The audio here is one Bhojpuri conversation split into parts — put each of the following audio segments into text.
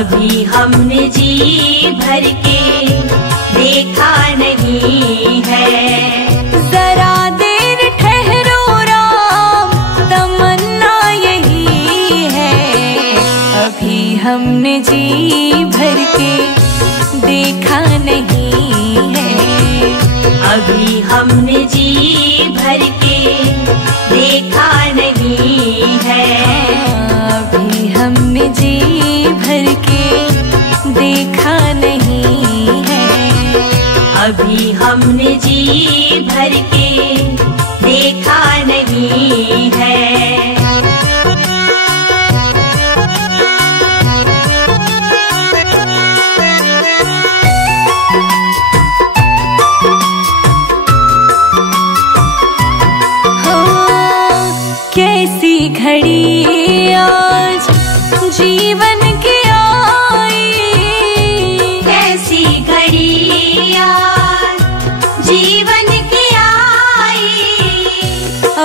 अभी हमने जी भर के देखा नहीं है। जरा देर ठहरो राम, तमन्ना यही है। अभी हमने जी भर के देखा नहीं है। अभी हमने जी भर के देखा नहीं है। अभी हमने जी भर के देखा नहीं है। अभी हमने जी भर के देखा नहीं है। कैसी घड़ी आज जीवन की आई, कैसी घड़ी आज जीवन की आई।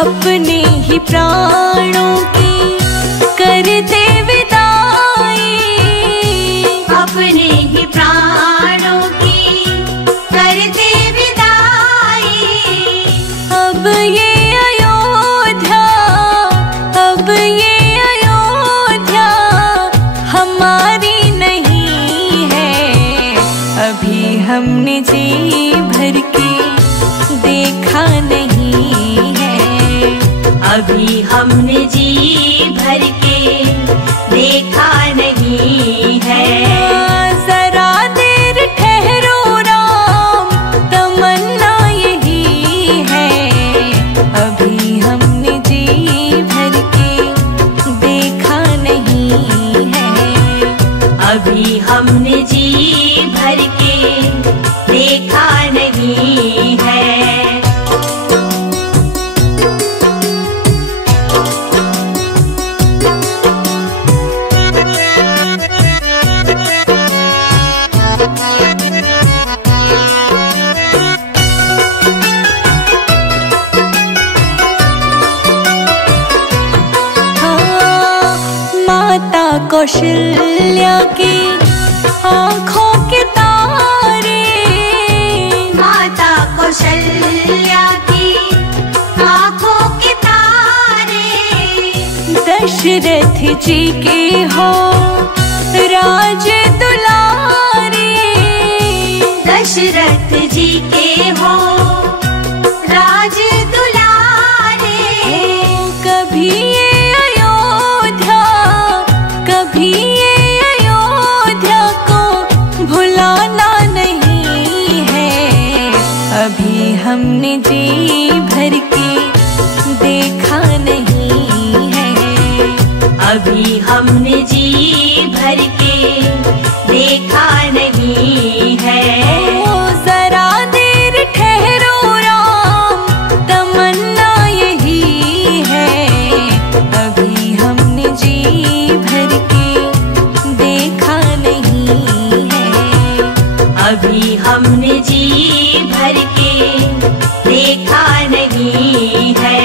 अपने ही प्राणों की करते विदाई, अपने ही प्राणों की करते विदाई। अब ये अब ये अयोध्या हमारी नहीं है। अभी हमने जी भर के देखा नहीं है। अभी हमने जी भर के देखा नहीं है। जरा देर ठहरो राम, तमन्ना यही है। अभी हमने जी भर के देखा नहीं है। अभी हमने जी भर के देखा नहीं है। माता कौशल्या की आँखों के तारे, माता कौशल्या की आँखों के तारे। दशरथ जी के हो राज दुलारे, दशरथ जी के हो राज दुलारे। कभी ये अयोध्या, कभी ये अयोध्या को भुलाना नहीं है। अभी हमने जी भर के देखा नहीं है। अभी हमने जी भर के देखा नहीं है। जरा देर ठहरो राम, तमन्ना यही है। अभी हमने जी भर के देखा नहीं है। अभी हमने जी भर के देखा नहीं है।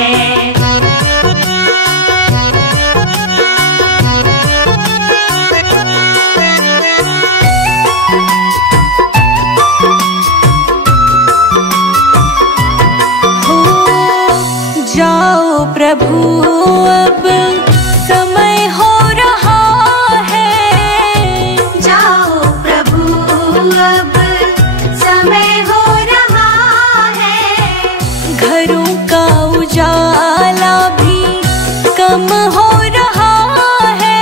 जाओ प्रभु अब समय हो रहा है। जाओ प्रभु अब समय हो रहा है। घरों का उजाला भी कम हो रहा है।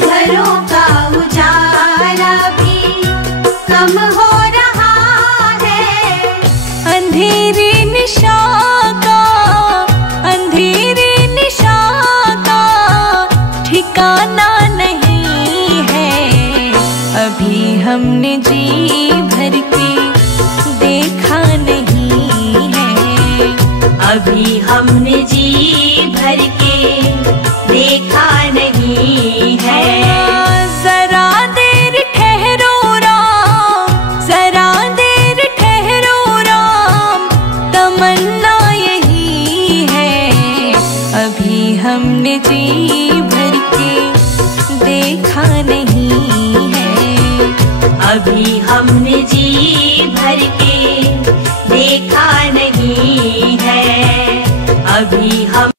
घरों का उजाला भी कम हो रहा है। अंधेरी निशा का, अंधेरी निशा का ठिकाना नहीं है। अभी हमने जी भर के देखा नहीं है। अभी हमने जी भर के देखा नहीं है। जरा देर ठहरो राम, जरा देर ठहरो राम, तमन्ना यही है। अभी हमने जी भर के देखा नहीं जी भर के देखा नहीं है। अभी हम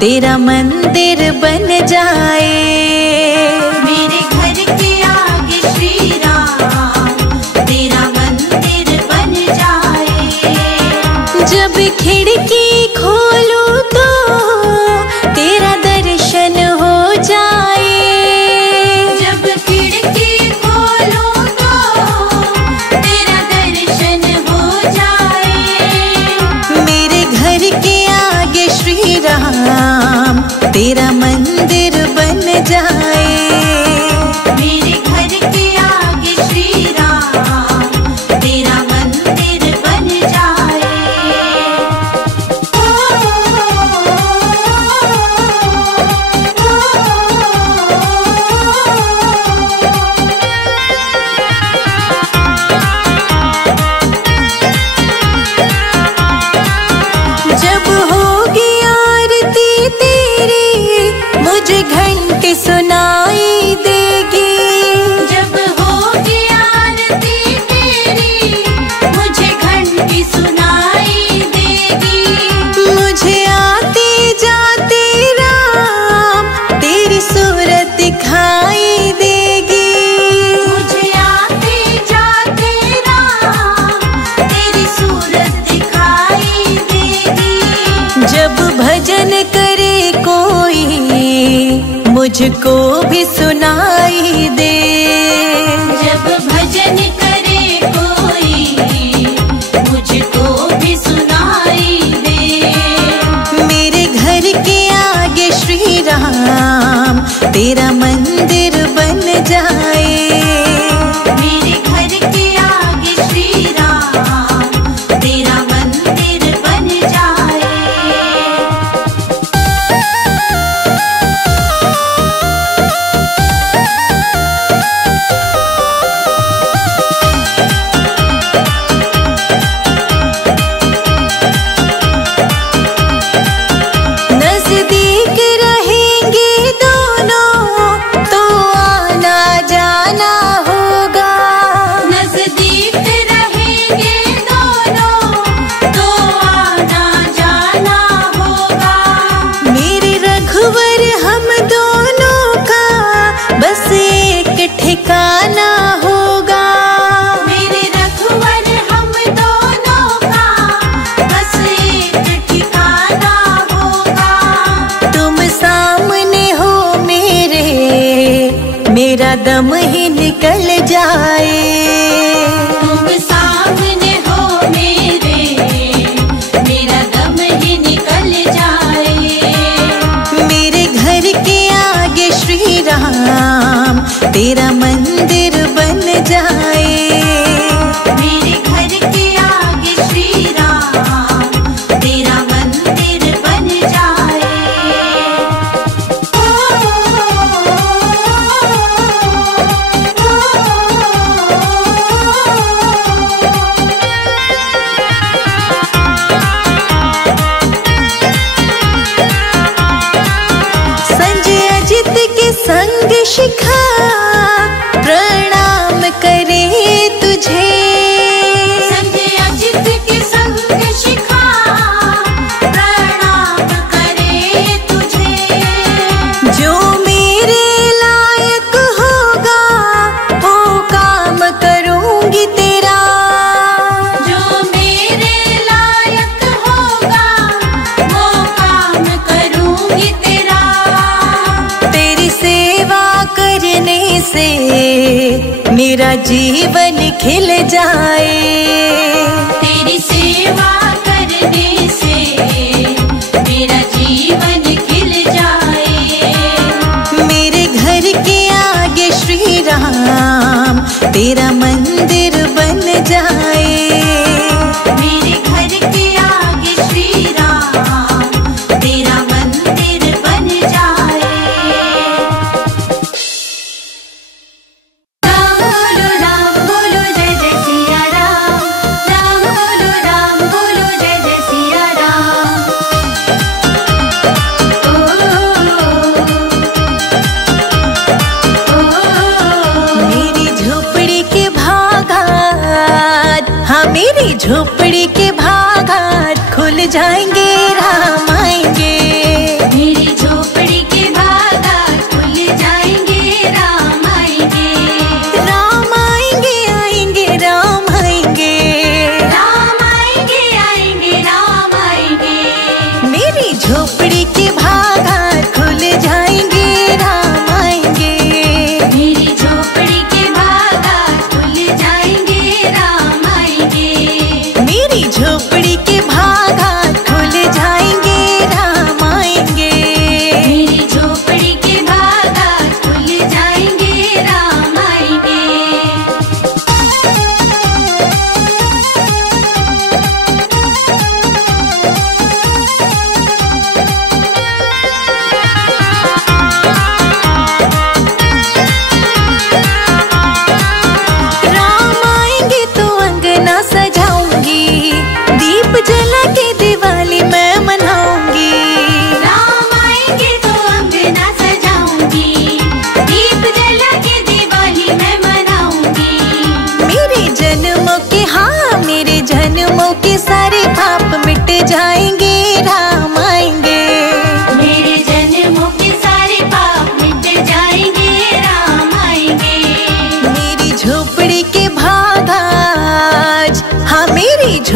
तेरा मंदिर बन जाए। मेरे घर के आगे श्री राम तेरा मंदिर बन जाए। जब खिड़की खोलूं तो तेरा दर्शन हो जाए। जब खिड़की खोलूं तो तेरा दर्शन हो जाए। मेरे घर के आगे श्री राम तेरा मंदिर बन जाए। मेरे घर के आगे श्री राम तेरा मंदिर बन जाए। जब होगी आरती तेरी मुझे घंटी सुनाई देगी। जब होगी आरती तेरी मुझे घंटी सुनाई देगी। मुझे आते जाते राम तेरी सूरत दिखाई देगी। मुझे आते जाते राम तेरी सूरत दिखाई देगी। जब भजन करे कोई मुझको भी सुनाई दे। जब भजन करे कोई मुझको भी सुनाई दे। मेरे घर के आगे श्री राम तेरा मंदिर बन जाए। मेरे घर के आगे श्री राम तेरा मंदिर बन जाए। नजदीक रहेंगे दोनों तो आना जाना होगा। नजदीक रहेंगे दोनों तो आना जाना होगा। मेरे रघुवर हम दोनों का बस एक ठिकाना होगा। मेरे रघुवर हम दोनों का बस एक ठिकाना होगा। तुम सामने हो मेरा दम ही निकल जाए। तुम सामने हो मेरा दम ही निकल जाए। मेरे घर के आगे श्री राम तेरा मंदिर बन जाए। मेरे घर के आगे श्री राम तेरा मंदिर बन जाए। संजय अजित के संग शिखा प्रणाम करे तुझे। संजय अजित के संग शिखा प्रणाम करे तुझे। जो मेरे लायक होगा वो काम करूंगी तेरा। जो मेरे लायक होगा वो काम करूंगी तेरा। तेरी सेवा करने से मेरा जीवन खिल जाए। तेरी सेवा करने से मेरा जीवन खिल जाए। मेरे घर के आगे श्री राम तेरा मंदिर बन जाए। मेरे घर के आगे श्री राम तेरा मंदिर बन जाए। राम बोलो जय जय सिया राम। राम बोलो जय जय सिया राम। मेरी झोपड़ी के भागात, हाँ मेरी झोपड़ी के भागात खुल जाएंगे, राम आएंगे।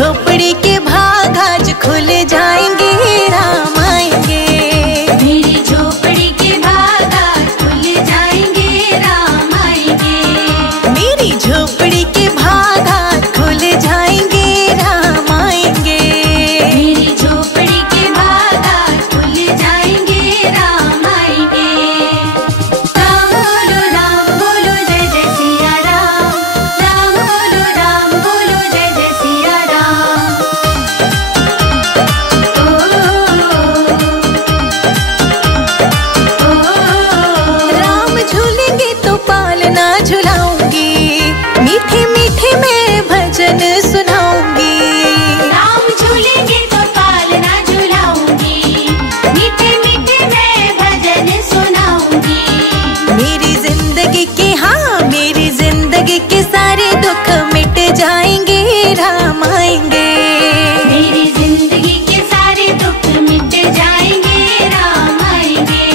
झोपड़ी के भाग आज खुल जाएंगे, राम आएंगे। मेरी झोपड़ी के भाग आज खुल जाएंगे, राम आएंगे। मेरी झोपड़ी के भाग आज खुल जाएंगे, राम आएंगे। मेरी झोपड़ी के भाग आज खुल जाएंगे, राम आएंगे। राम बोलो जय जय सिया राम। राम बोलो जय जय सिया राम। राम झूलेंगे तो पालना झुलाऊंगी, मीठे मीठे मैं भजन सुनाऊंगी। राम झूलेंगे तो पालना झुलाऊंगी, मीठे मीठे मैं भजन सुनाऊंगी। मेरी जिंदगी के, हाँ मेरी जिंदगी के सारे दुख मिट जाएंगे, राम आएंगे। मेरी जिंदगी के सारे दुख मिट जाएंगे, राम आएंगे।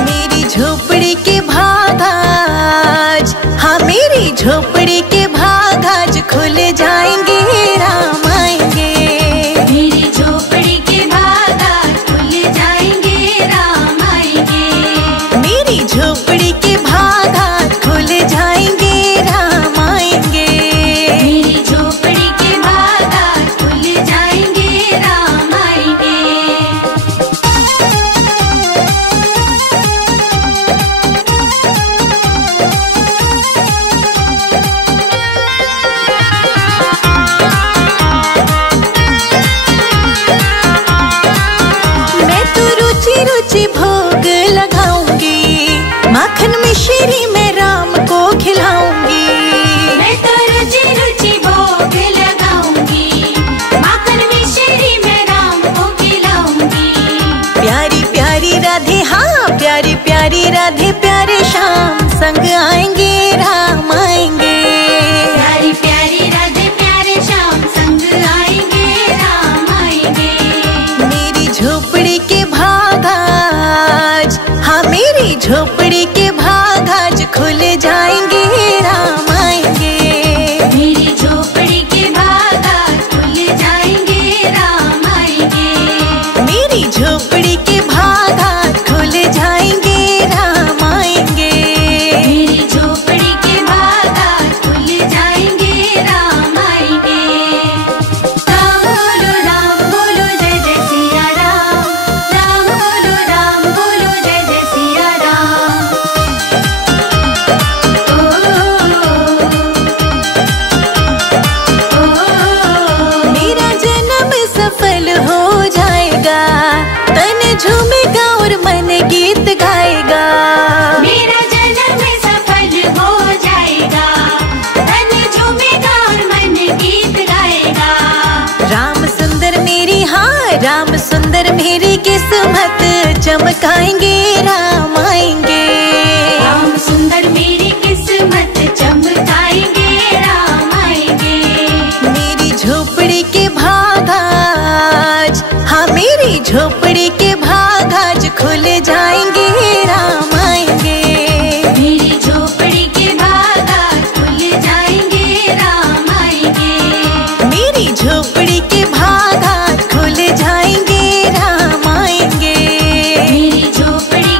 मेरी झोपड़ी के भाग आज, हाँ मेरी झोपड़ी के भाग आज खुल जाएंगे, राम आएंगे। मेरी झोपड़ी के भाग आज खुल जाएंगे, राम आएंगे। मेरी झोपड़ी के भाग आज खुल जाएंगे, राम आएंगे। मेरी झोपड़ी के भाग आज खुल जाएंगे, राम आएंगे। मैं तो रुचि रुचि भोग लगाऊंगी, माखन मिश्री में राम को खिलाऊंगी। मैं तो रुचि रुचि भोग लगाऊंगी, माखन मिश्री में राम को खिलाऊंगी। प्यारी प्यारी राधे, हाँ प्यारी प्यारी राधे प्यारे श्याम संग आएंगे, राम आएंगे। प्यारी प्यारी राधे प्यारे श्याम संग आएंगे, राम आएंगे। मेरी झोपड़ी के भाग आज, हाँ मेरी झोपड़ी के भाग आज खुल जाएंगे, राम आएंगे। मेरी झोपड़ी के भाग आज खुल जाएंगे, राम आएंगे। मेरी झोपड़ी के भाग आज खुल जाएंगे, राम आएंगे। मेरी झोपड़ी के भाग आज खुल जाएंगे, राम आएंगे। राम बोलो जय जय सिया राम। राम बोलो जय जय सिया राम। मेरा जन्म सफल हो जाएगा, तन झूमेगा और मन गीत गाएगा। मेरा जन्म सफल हो जाएगा, तन झूमेगा और मन गीत गाएगा। राम सुंदर मेरी, हाँ राम सुंदर मेरी किस्मत चमकाएंगे, राम आएंगे। राम सुंदर मेरी किस्मत चमकाएंगे, राम आएंगे। मेरी झोपड़ी के भाग आज, हाँ मेरी झोपड़ी के भाग आज खुल जाएंगे, राम आएंगे। मेरी झोपड़ी के भाग आज खुल जाएंगे, राम आएंगे। मेरी झोपड़ी के भाग आज खुल जाएंगे, राम आएंगे। मेरी झोपड़ी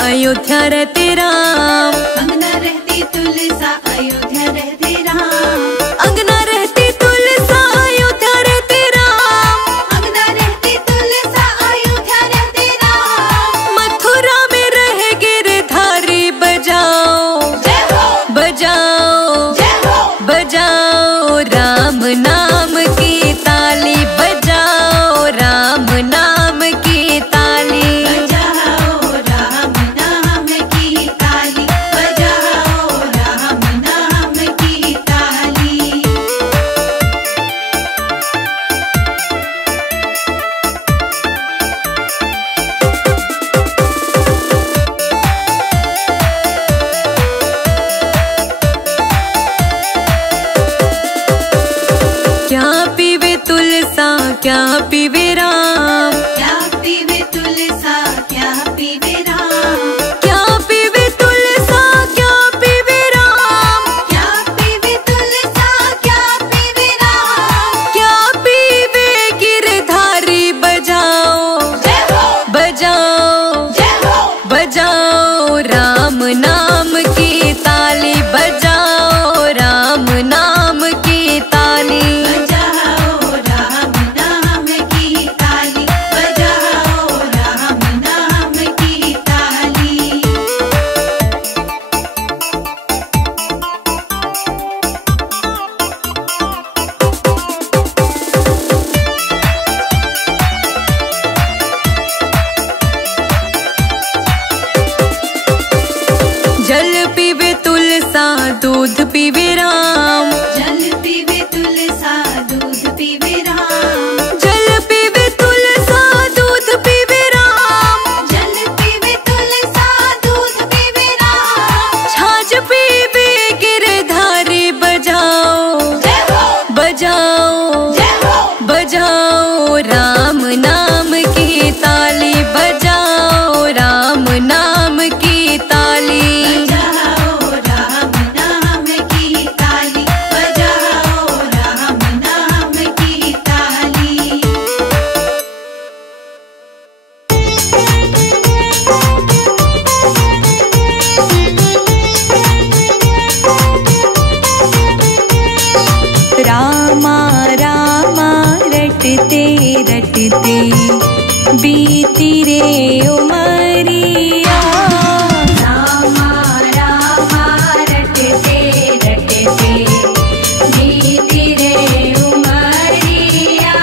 अयोध्या रहते राम। अंगना रहती तुलसा अयोध्या रहते राम। अंगना रहती तुलसा अयोध्या रहते राम। अंगना रहती तुलसा अयोध्या रहते राम। मथुरा में रहे गिरधारी बजाओ जय हो बजाओ जय हो बजाओ राम नाम की ताली बजाओ राम नाम की ताली। बजाओ राम नाम की ताली बजाओ राम नाम की ताली। क्या पीवे तुलसा क्या पीवे राम। क्या पीवे तुलसा क्या पीवे राम। क्या पीवे तुलसा क्या पीवे राम। क्या पीवे तुलसा क्या पीवे राम। क्या पीवे गिरधारी बजाओ जय हो बजाओ जय हो बजाओ राम नाम की ताली बजाओ राम नाम की ताली। बजाओ राम नाम की ताली बजाओ राम नाम की ताली। जल पीवे तुलसा दूध पीवे राम। जल पीवे तुलसा दूध पीवे राम। जल पीवे तुलसा दूध पीवे राम। जल पीवे तुलसा दूध पीवे राम। छाछ पीवे गिरधारी बजाओ जय हो बजाओ जय हो बजाओ राम नाम की ताली बजाओ राम नाम की ताली। बजाओ राम नाम की ताली बजाओ राम नाम की ताली। रामा रामा रटते रटते बीती रे उमरिया। रामा रामा रटते रटते बीती रे उमरिया।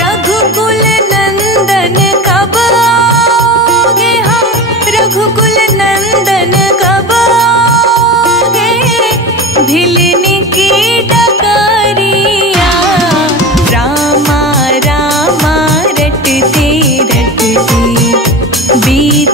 रघुकुल नंदन कब आओगे हम रघुकुल नंदन कब आओगे भिलनी की डगरिया। रामा रामा रटते रटते बीती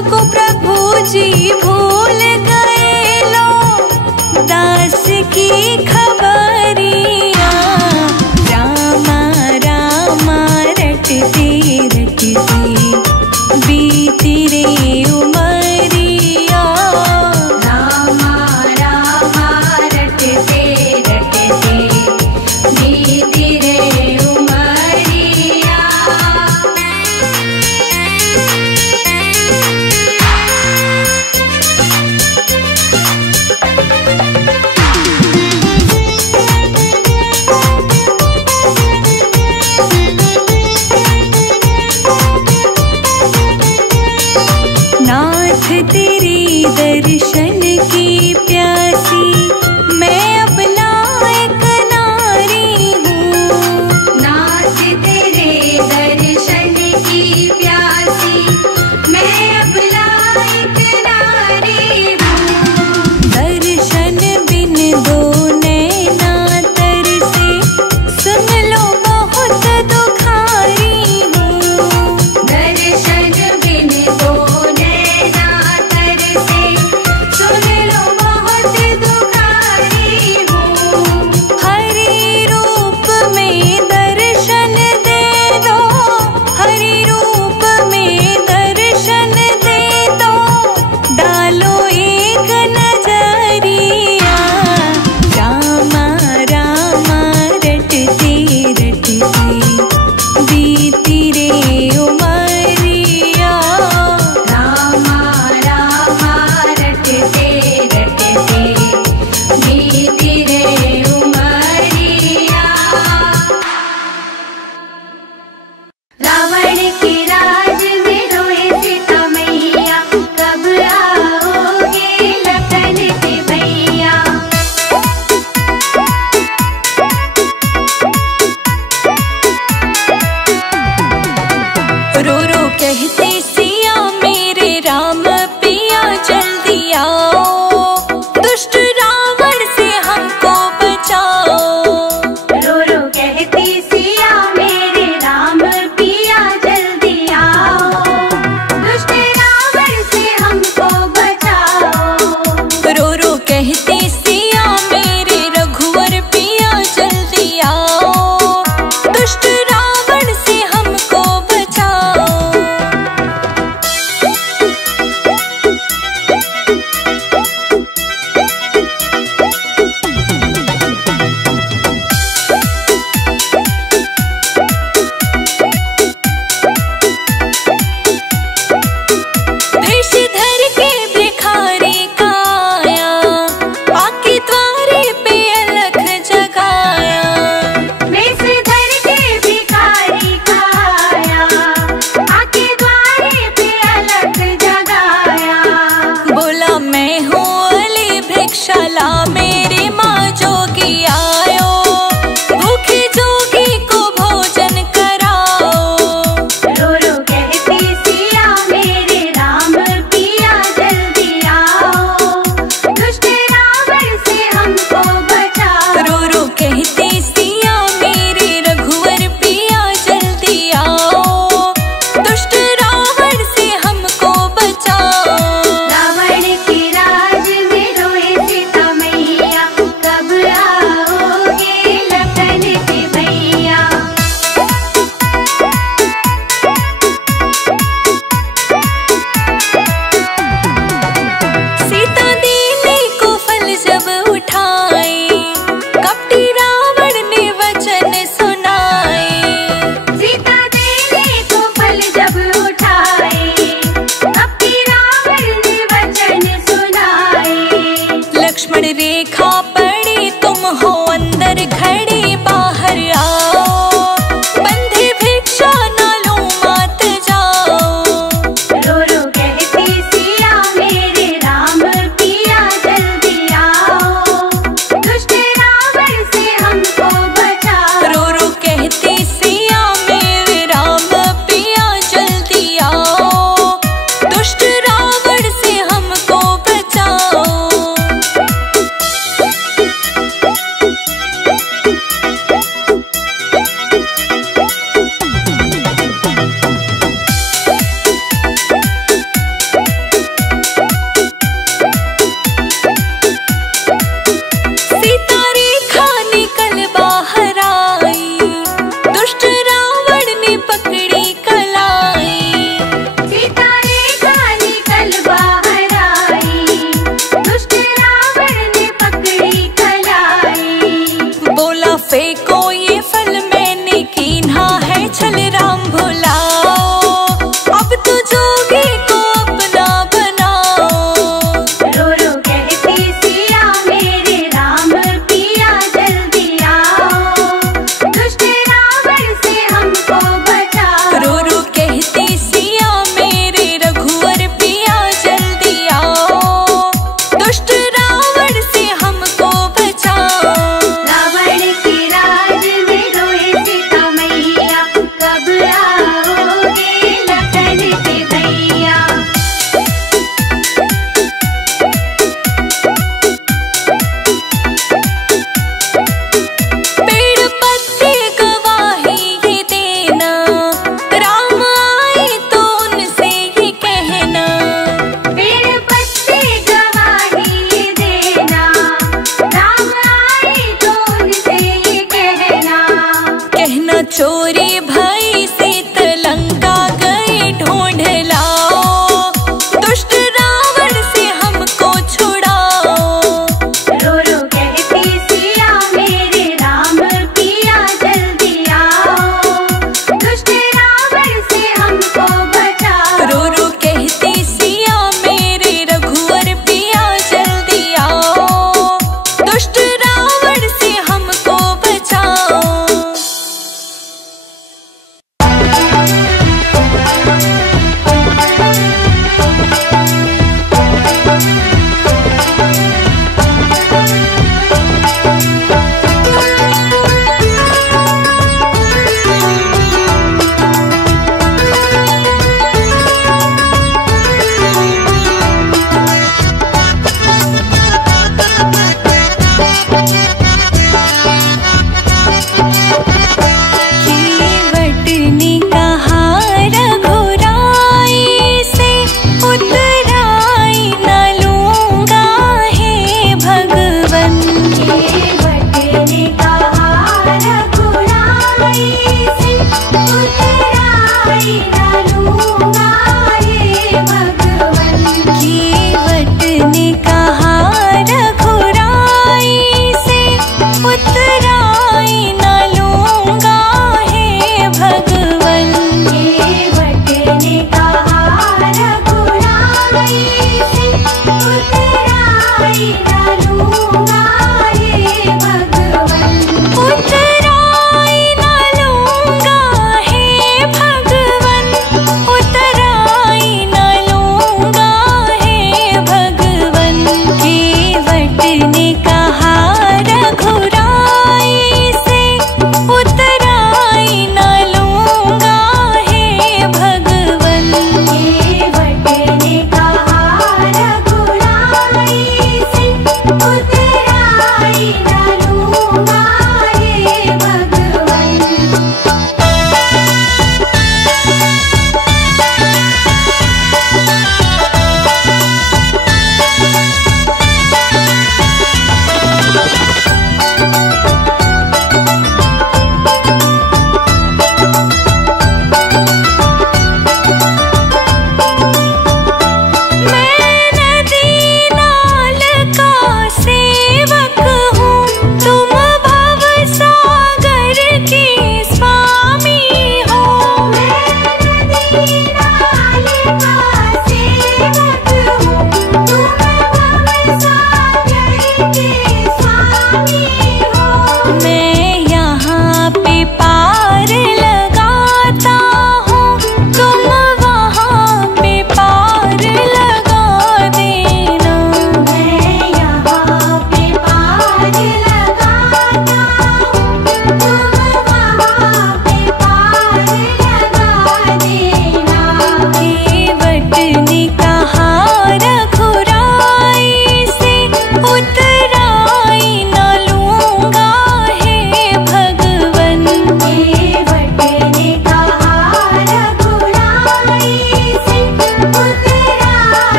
मुझको प्रभु जी भूल गए लो दास की खबरिया। रामा रामा रटते रटते बीती रे उमरिया। रामा रामा रटते रटते बीती रे उमरिया। नाथ तेरे दर्शन की प्यासी